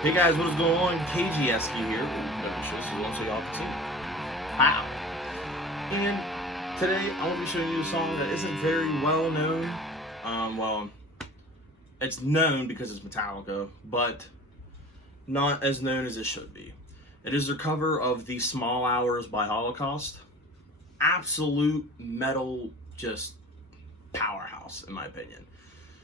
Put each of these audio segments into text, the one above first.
Hey guys, what is going on? KGSK here. Let me show this one so y'all can see. Wow. And today I want to be showing you a song that isn't very well known. Well, it's known because it's Metallica, but not as known as it should be. It is their cover of The Small Hours by Holocaust. Absolute metal, just powerhouse in my opinion.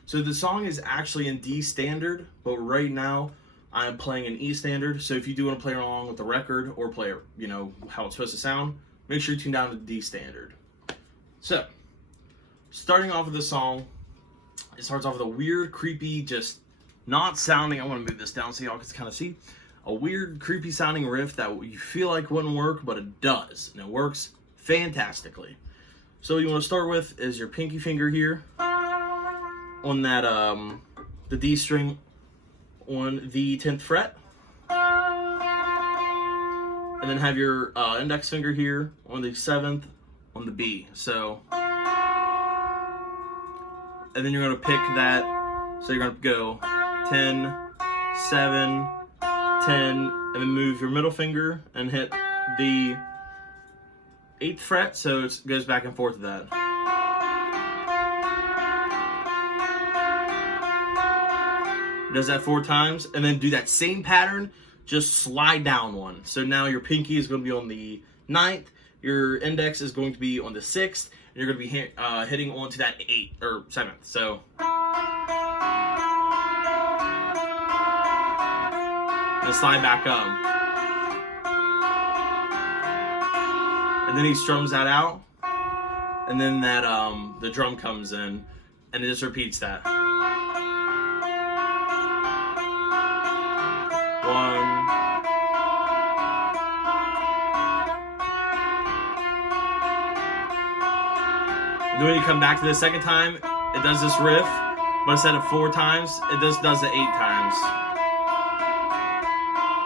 So the song is actually in D standard, but right now I'm playing in E standard. So if you do want to play along with the record or play, how it's supposed to sound, make sure you tune down to D standard. So, starting off with the song, it starts off with a weird, creepy, just not sounding. I'm going to move this down so y'all can kind of see. A weird, creepy sounding riff that you feel like wouldn't work, but it does. And it works fantastically. So what you want to start with is your pinky finger here on that, the D string on the 10th fret. And then have your index finger here on the 7th on the B. So, and then you're going to pick that. So you're going to go 10, 7, 10, and then move your middle finger and hit the 8th fret. So it goes back and forth to that. Does that 4 times, and then do that same pattern, just slide down one. So now your pinky is going to be on the 9th, your index is going to be on the 6th, and you're going to be hitting onto that 8th or 7th. So and slide back up, and then he strums that out, and then that the drum comes in, and it just repeats that. 1. And then when you come back to the second time, it does this riff, but instead of 4 times, it just does it 8 times.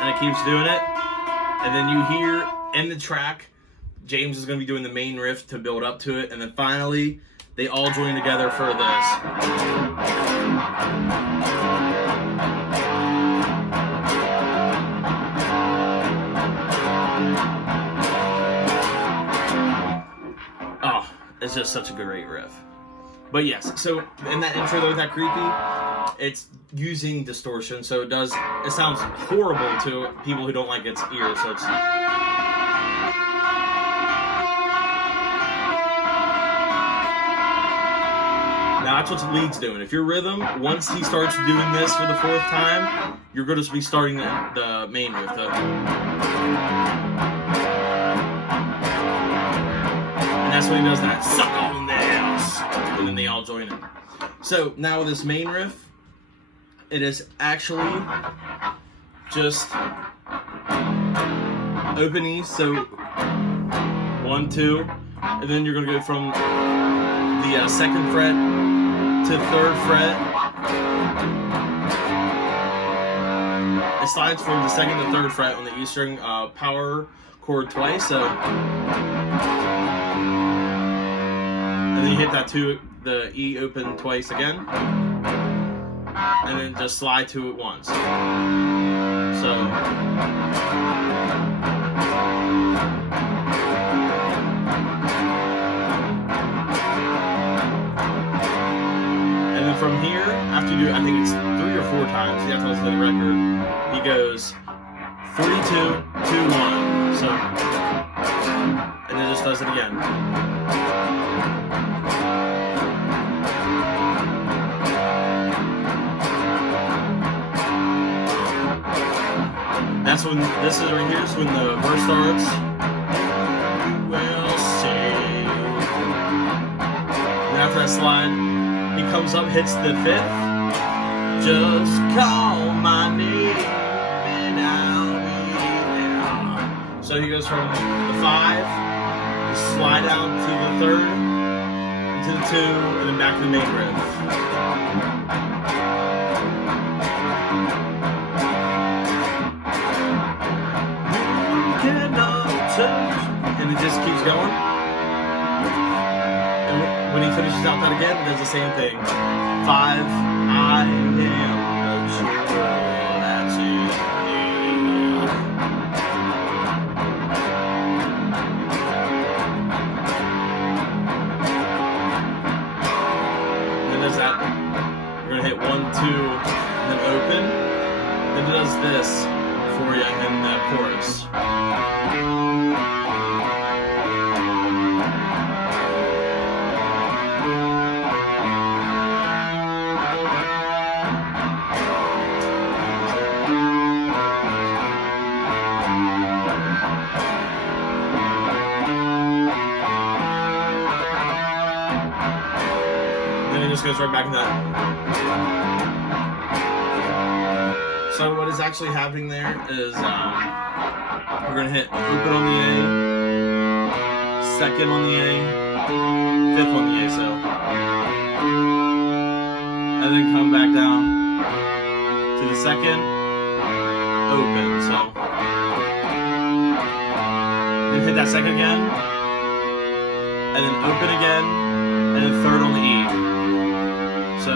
And it keeps doing it. And then you hear in the track, James is going to be doing the main riff to build up to it. And then finally, they all join together for this. It's just such a great riff. But yes, so in that intro though, with that creepy, it's using distortion, so it sounds horrible to people who don't like its ears, so it's... Now that's what the lead's doing. If your rhythm, once he starts doing this for the 4th time, you're going to be starting the main riff. And that's when he does that, suck on this, and then they all join in. So now with this main riff, it is actually just open E, so 1, 2, and then you're going to go from the 2nd fret to 3rd fret. It slides from the 2nd to 3rd fret on the E string power chord twice, so... And then you hit that the E open twice again, and then just slide to it once. So, and then from here, after you do, I think it's 3 or 4 times, you have to listen to the record, he goes 42, 2, 1. So, and then just does it again. That's when, this is right here, is when the verse starts. You will see. And after that slide, he comes up, hits the 5th. Just call my name and I'll be there. So he goes from the 5, slide down to the 3rd, into the 2, and then back to the main riff. And it just keeps going. And when he finishes out that again, it does the same thing. 5, I am a jewel, that's it. then open, then it does this for you in the chorus. Then it just goes right back in that. So what is actually happening there is we're going to hit open on the A, second on the A, fifth on the A, so. And then come back down to the second, open, so. Then hit that second again, and then open again, and then third on the E. So.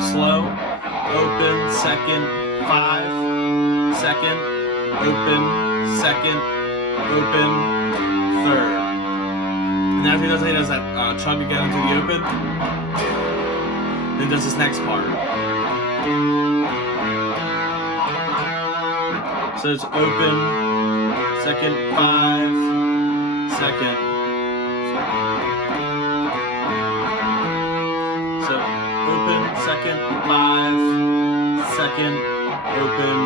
Slow, open, second, 5, second, open, second, open, third. And after he does that chug again into the open, then does this next part. So it's open, second, 5, second. So open, second, 5, second, open,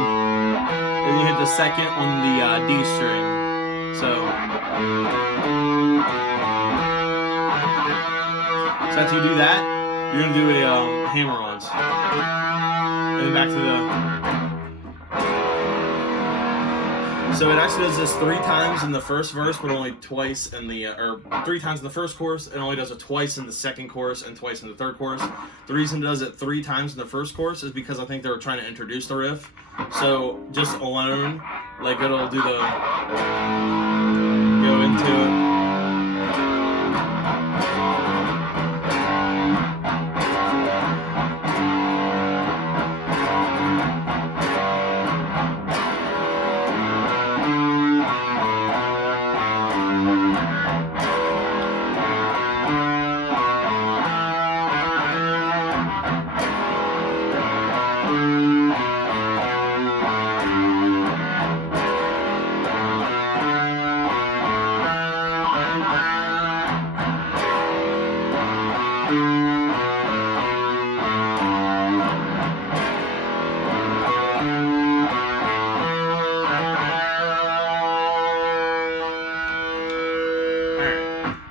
then you hit the second on the D string. So after you do that, you're going to do a hammer-ons. And then back to the... So it actually does this 3 times in the first verse, but only twice in the, or 3 times in the first chorus, and only does it twice in the second chorus and twice in the third chorus. The reason it does it 3 times in the first chorus is because I think they were trying to introduce the riff. So just alone, like it'll do the, go into it.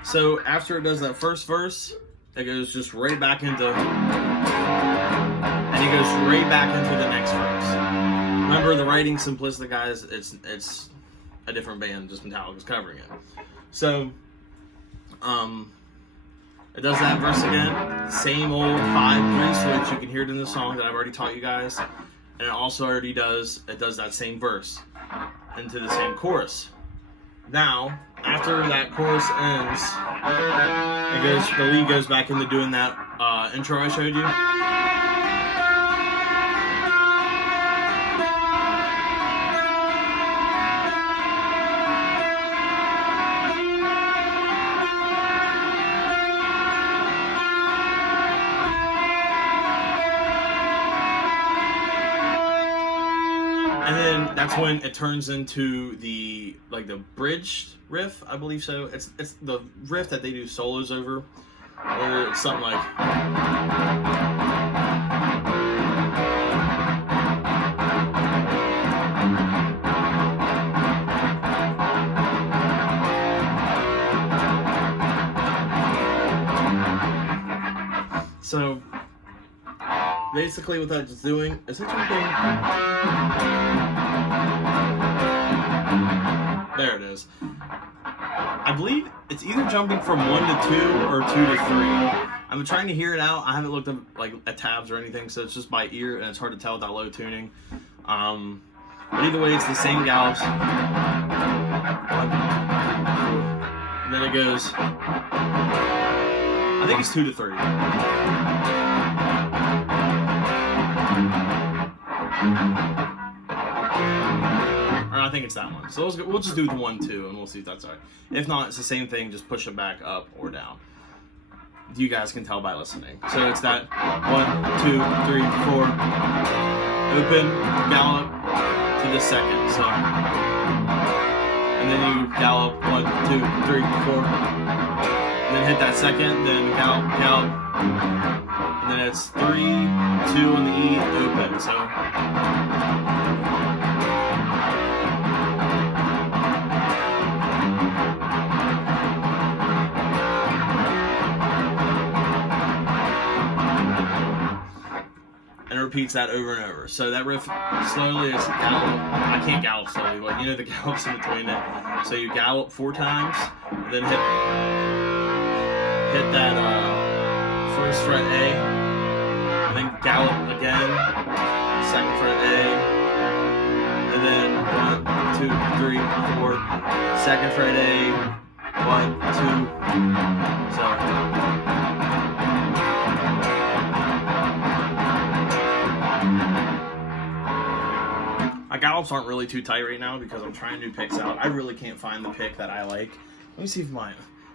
So after it does that first verse, it goes just right back into, and it goes right back into the next verse. Remember, the writing simplistic, guys. It's a different band, just Metallica's covering it. So it does that verse again, same old 5-3 switch. You can hear it in the song that I've already taught you guys, and it also already does that same verse into the same chorus. Now, after that chorus ends, the lead goes back into doing that intro I showed you. And then that's when it turns into the bridged riff, I believe so. It's the riff that they do solos over, or it's something like. So basically what that's doing is it's jumping. There it is. I believe it's either jumping from 1 to 2 or 2 to 3. I'm trying to hear it out. I haven't looked up at tabs or anything, so it's just by ear and it's hard to tell without low tuning. But either way, it's the same gallops. And then it goes. I think it's 2 to 3. I think it's that one. So we'll just do the 1, 2, and we'll see if that's alright. If not, it's the same thing. Just push it back up or down. you guys can tell by listening. So it's that 1, 2, 3, 4, open, gallop to the second. So, and then you gallop 1, 2, 3, 4, and then hit that second, then gallop, gallop, and then it's 3, 2 on the E, open. So. And it repeats that over and over. So that riff slowly is gallop. I can't gallop slowly, but you know the gallops in between it. So you gallop 4 times, and then hit that first fret A, and then gallop again, second fret A, and then 1, 2, 3, 4, second fret A, 1, 2. So. My gallops aren't really too tight right now because I'm trying new picks out. I really can't find the pick that I like. Let me see if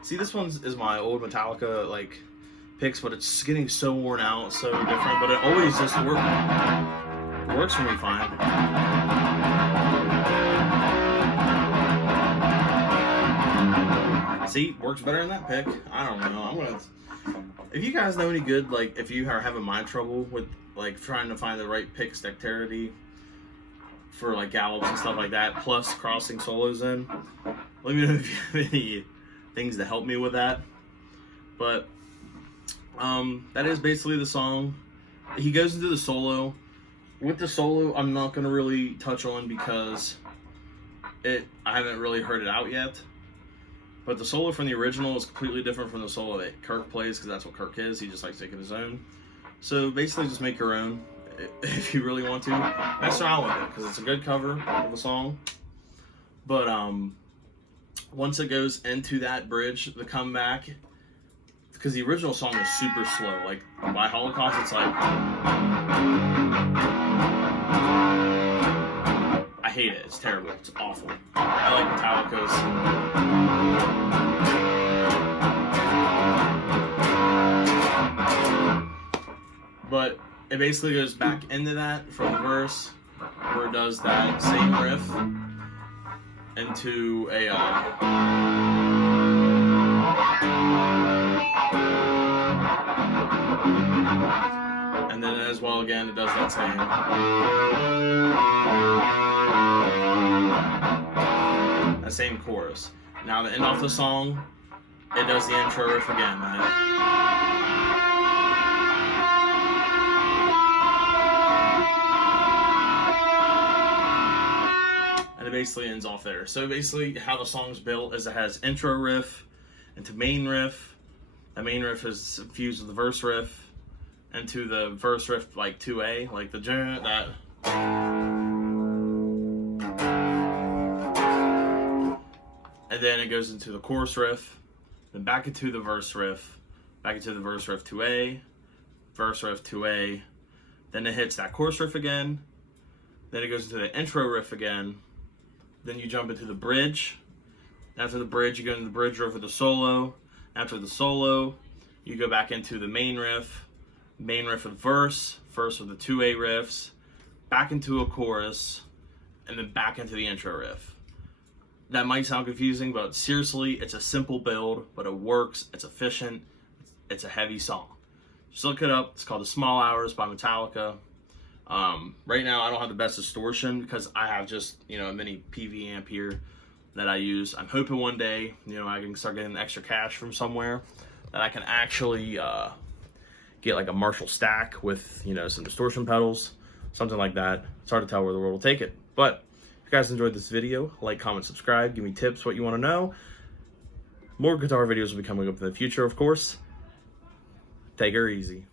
see, this one is my old Metallica like picks, but it's getting so worn out, so different. But it always just works for me fine. See, works better than that pick. I don't know. If you guys know any good, like if you are having mind trouble with like trying to find the right pick dexterity for like gallops and stuff like that, plus crossing solos in, let me know if you have any things to help me with that. But that is basically the song. He goes into the solo. With the solo, I'm not gonna really touch on because I haven't really heard it out yet. But the solo from the original is completely different from the solo that Kirk plays, because that's what Kirk is. He just likes taking his own. So basically, just make your own if you really want to. Mess around with it, because it's a good cover of a song. But once it goes into that bridge, the comeback, because the original song is super slow. Like by Holocaust, it's like I hate it. It's terrible. It's awful. I like Metallica's. But it basically goes back into that from the verse, where it does that same riff into a and then as well again it does that same chorus. Now to end off the song, it does the intro riff again, man. It basically ends off there. So basically how the song's built is it has intro riff into main riff. The main riff is fused with the verse riff into the verse riff like 2A, like the that. And then it goes into the chorus riff, then back into the verse riff, back into the verse riff 2A, verse riff 2A, then it hits that chorus riff again, then it goes into the intro riff again. Then you jump into the bridge. After the bridge, you go into the bridge riff with the solo. After the solo, you go back into the main riff with the verse with the 2A riffs, back into a chorus, and then back into the intro riff. That might sound confusing, but seriously, it's a simple build, but it works. It's efficient. It's a heavy song. Just look it up. It's called The Small Hours by Metallica. Right now I don't have the best distortion because I have just, a mini PV amp here that I use. I'm hoping one day, I can start getting extra cash from somewhere that I can actually get like a Marshall stack with, some distortion pedals, something like that. It's hard to tell where the world will take it. But if you guys enjoyed this video, like, comment, subscribe, give me tips, what you want to know. More guitar videos will be coming up in the future, of course. Take her easy.